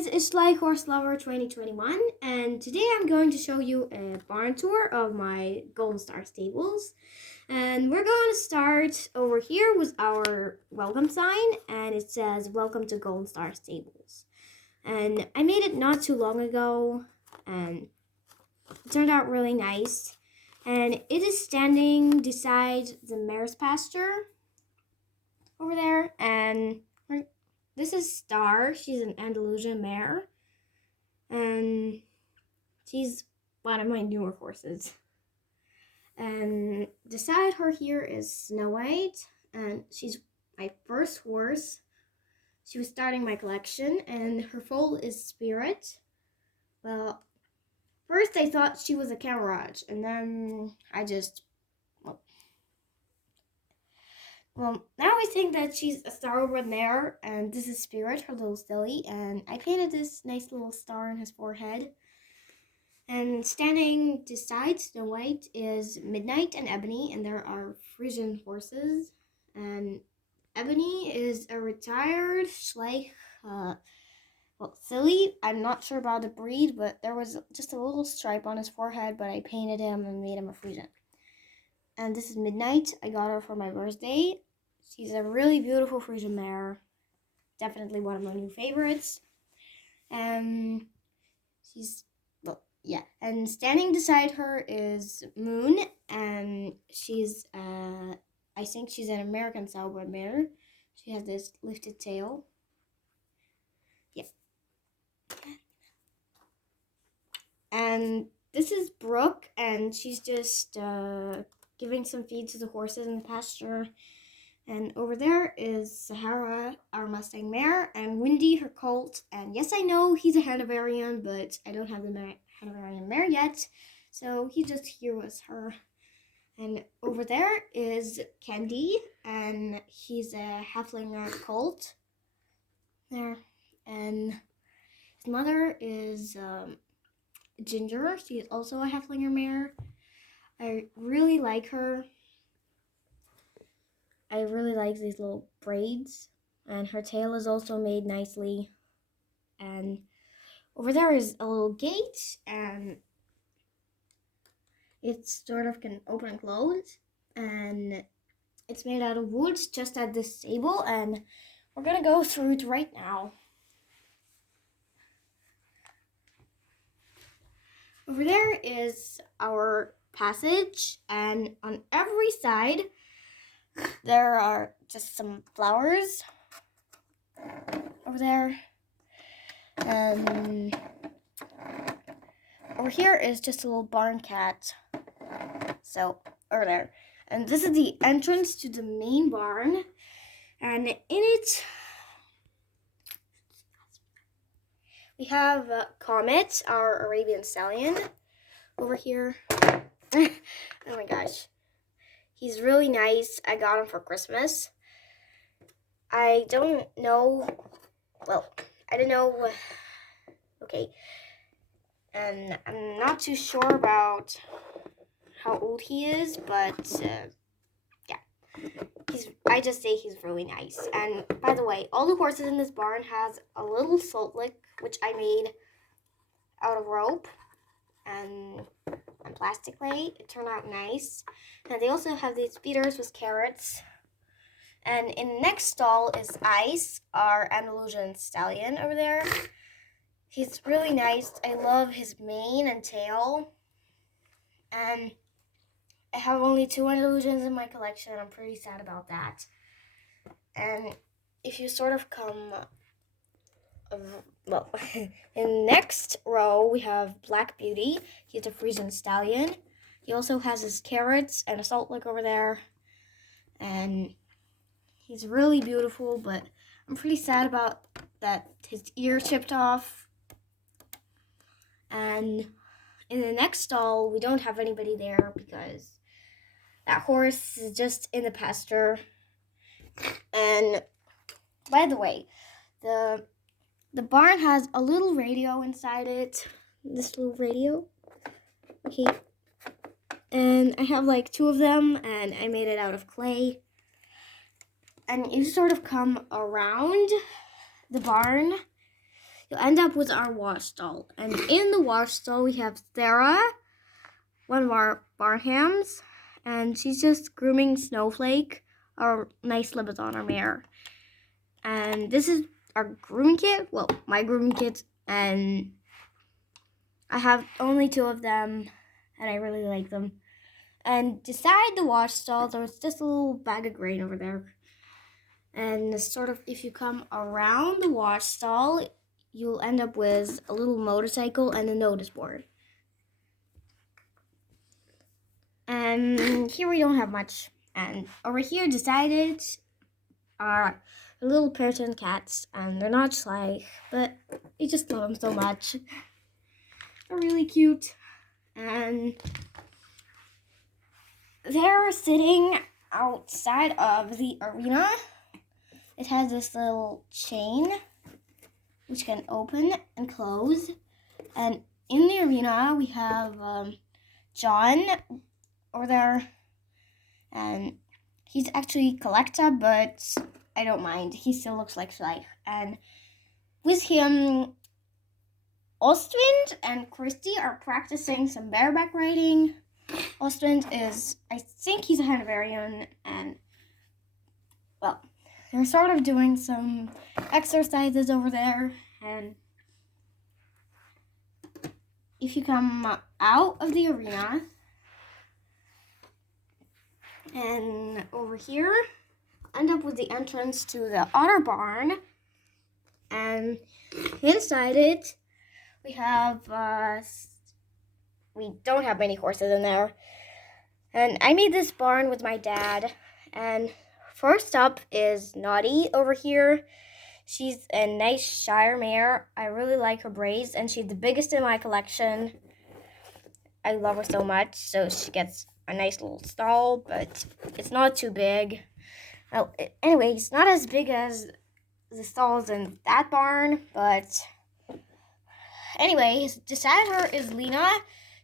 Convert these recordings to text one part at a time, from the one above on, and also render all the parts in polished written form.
guys, it's Schleich Horse Lover 2021, and today I'm going to show you a barn tour of my Golden Star stables. And we're going to start over here with our welcome sign, and it says welcome to Golden Star Stables. And I made it not too long ago, and it turned out really nice. And it is standing beside the mare's pasture over there, and this is Star. She's an Andalusian mare, and she's one of my newer horses. And beside her here is Snow White, and she's my first horse. She was starting my collection, and her foal is Spirit. Well, first I thought she was a Camarage, and then Well, now I think that she's a thoroughbred mare, and this is Spirit, her little filly, and I painted this nice little star on his forehead. And standing beside Snow White is Midnight and Ebony, and there are Frisian horses. And Ebony is a retired Schleich, filly. I'm not sure about the breed, but there was just a little stripe on his forehead, but I painted him and made him a Frisian. And this is Midnight. I got her for my birthday. She's a really beautiful Frisian mare. Definitely one of my new favorites. And And standing beside her is Moon. And she's, I think she's an American thoroughbred mare. She has this lifted tail. Yeah. And this is Brooke, and she's just giving some feed to the horses in the pasture. And over there is Sahara, our Mustang mare, and Windy, her colt. And yes, I know he's a Hanoverian, but I don't have the Hanoverian mare yet, so he's just here with her. And over there is Candy, and he's a Haflinger colt. There. And his mother is Ginger. She's also a Haflinger mare. I really like her. I really like these little braids, and her tail is also made nicely. And over there is a little gate, and it sort of can open and close, and it's made out of wood just at this stable, and we're gonna go through it right now. Over there is our passage, and on every side there are just some flowers over there. And over here is just a little barn cat. So, over there. And this is the entrance to the main barn. And in it, we have Comet, our Arabian stallion, over here. Oh my gosh. He's really nice. I got him for Christmas. I don't know. Okay. And I'm not too sure about how old he is, but yeah. I just say he's really nice. And by the way, all the horses in this barn has a little salt lick, which I made out of rope and plastic plate. It turned out nice. And they also have these feeders with carrots. And in the next stall is Ice, our Andalusian stallion over there. He's really nice. I love his mane and tail. And I have only 2 Andalusians in my collection. I'm pretty sad about that. And if you sort of come in the next row, we have Black Beauty. He's a Frisian stallion. He also has his carrots and a salt lick over there. And he's really beautiful, but I'm pretty sad about that his ear chipped off. And in the next stall, we don't have anybody there because that horse is just in the pasture. And by the way, the barn has a little radio inside it. This little radio. Okay. And I have like 2 of them, and I made it out of clay. And you sort of come around the barn. you'll end up with our wash stall. And in the wash stall, we have Sarah, one of our barn hams, and she's just grooming Snowflake, our nice Lebanon mare. And this is our grooming kit. Well, my grooming kit, and I have only 2 of them, and I really like them. And beside the wash stall, there's just a little bag of grain over there. And sort of, if you come around the wash stall, you'll end up with a little motorcycle and a notice board. And here we don't have much. And over here, decided are little Persian cats, and they're not Schleich, but I just love them so much. They're really cute, and they're sitting outside of the arena. It has this little chain which can open and close, and in the arena we have John over there, and he's actually Collecta, but I don't mind. He still looks like Schleich. And with him, Ostwind and Christy are practicing some bareback riding. Ostwind is, I think he's a Hanoverian, and, well, they're sort of doing some exercises over there. And if you come out of the arena, and over here, end up with the entrance to the otter barn, and inside it we have we don't have many horses in there, and I made this barn with my dad. And first up is Naughty over here. She's a nice Shire mare. I really like her braids, and she's the biggest in my collection. I love her so much, so she gets a nice little stall, but it's not too big. Well, anyway, it's not as big as the stalls in that barn, but anyway, beside her is Lena.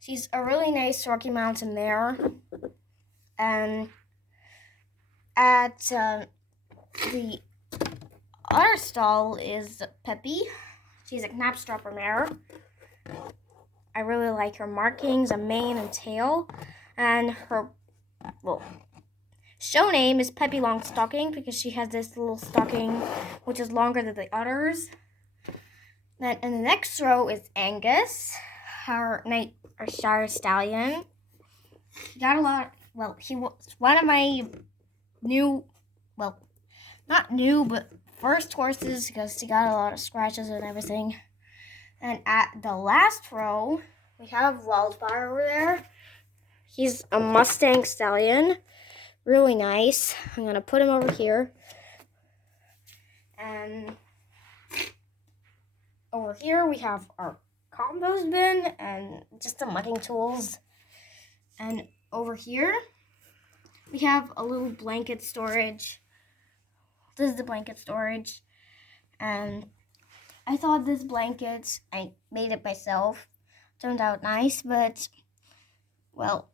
She's a really nice Rocky Mountain mare. And at the other stall is Peppy. She's a Knapstrapper mare. I really like her markings, a mane and tail, and her, well, show name is Peppy Longstocking because she has this little stocking which is longer than the others. Then in the next row is Angus, our Shire stallion. He got a lot. Well, he was one of my new, well, not new, but first horses because he got a lot of scratches and everything. And at the last row, we have Wildfire over there. He's a Mustang stallion. Really nice. I'm going to put him over here. And over here we have our compost bin and just some mucking tools. And over here we have a little blanket storage. This is the blanket storage. And I thought this blanket, I made it myself. Turned out nice, but, well,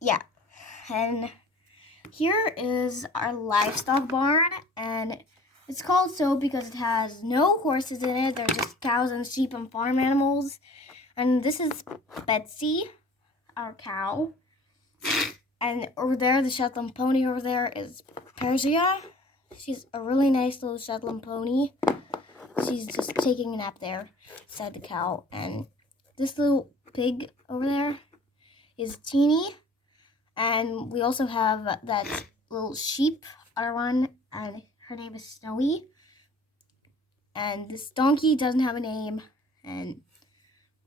yeah. And here is our livestock barn, and it's called so because it has no horses in it. They're just cows and sheep and farm animals. And this is Betsy, our cow. And over there, the Shetland pony over there is Persia. She's a really nice little Shetland pony. She's just taking a nap there beside the cow. And this little pig over there is Teeny. And we also have that little sheep, other one, and her name is Snowy. And this donkey doesn't have a name. And,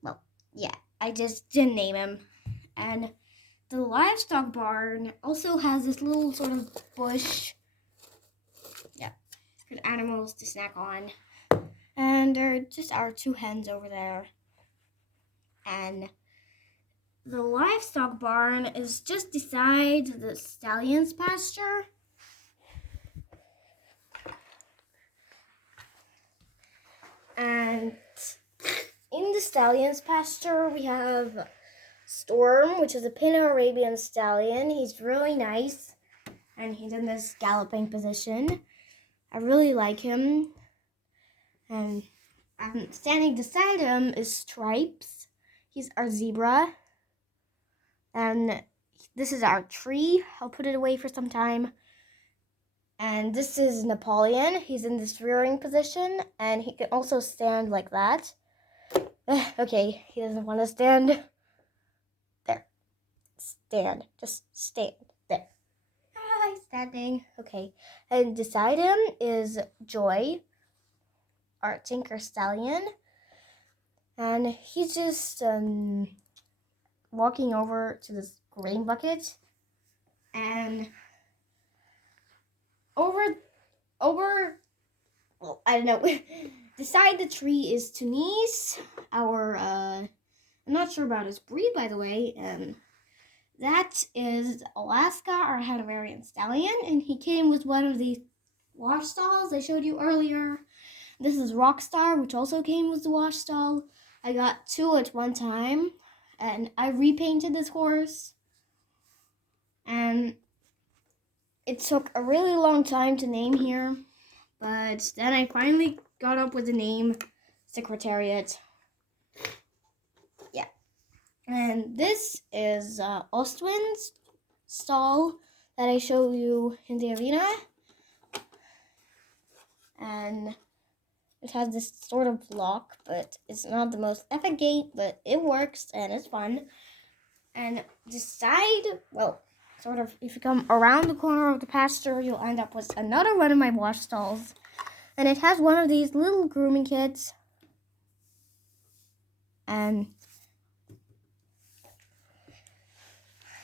well, yeah, I just didn't name him. And the livestock barn also has this little sort of bush. Yeah, for animals to snack on. And there are just our 2 hens over there. And the livestock barn is just beside the stallion's pasture. And in the stallion's pasture, we have Storm, which is a Pinto Arabian stallion. He's really nice, and he's in this galloping position. I really like him. And Standing beside him is Stripes. He's our zebra. And this is our tree. I'll put it away for some time. And this is Napoleon. He's in this rearing position, and he can also stand like that. Okay, he doesn't want to stand. There. Stand. Just stand. There. Ah, he's standing. Okay. And beside him is Joy, our Tinker Stallion. And he's just walking over to this grain bucket. And well, I don't know. Beside the tree is Tunise, our I'm not sure about his breed, by the way. That is Alaska, our Hanoverian stallion, and he came with one of the wash stalls I showed you earlier. This is Rockstar, which also came with the wash stall. I got two at one time, and I repainted this horse. And it took a really long time to name here, but then I finally got up with the name Secretariat. Yeah. And this is Ostwind's stall that I showed you in the arena. And it has this sort of lock, but it's not the most epic gate, but it works and it's fun. And this side, well, sort of, if you come around the corner of the pasture, you'll end up with another one of my wash stalls. And it has one of these little grooming kits. And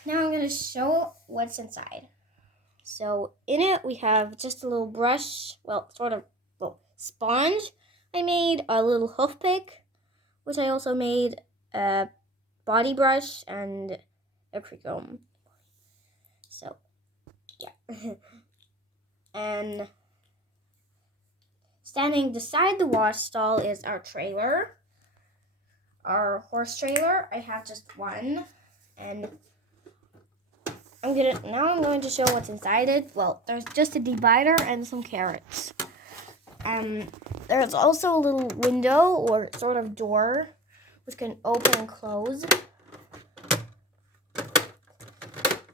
now I'm going to show what's inside. So in it, we have just a little brush, well, sort of sponge I made, a little hoof pick, which I also made, a body brush, and a comb. So, yeah. And standing beside the wash stall is our trailer, our horse trailer. I have just one, and I'm going to show what's inside it. Well, there's just a divider and some carrots. There's also a little window or sort of door which can open and close.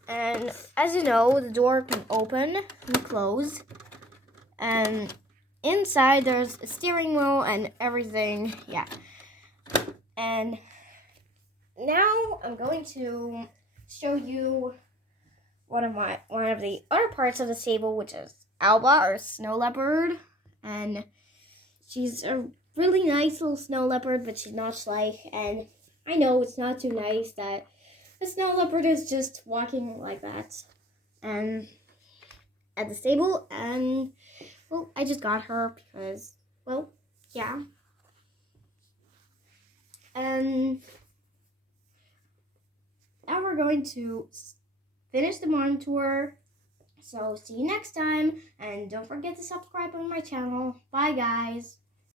And as you know, the door can open and close. And inside there's a steering wheel and everything. Yeah. And now I'm going to show you one of the other parts of the stable, which is Alba, our snow leopard. And she's a really nice little snow leopard, but she's not Schleich. And I know it's not too nice that the snow leopard is just walking like that and at the stable. And, well, I just got her because, well, yeah. And now we're going to finish the barn tour. So see you next time, and don't forget to subscribe on my channel. Bye, guys.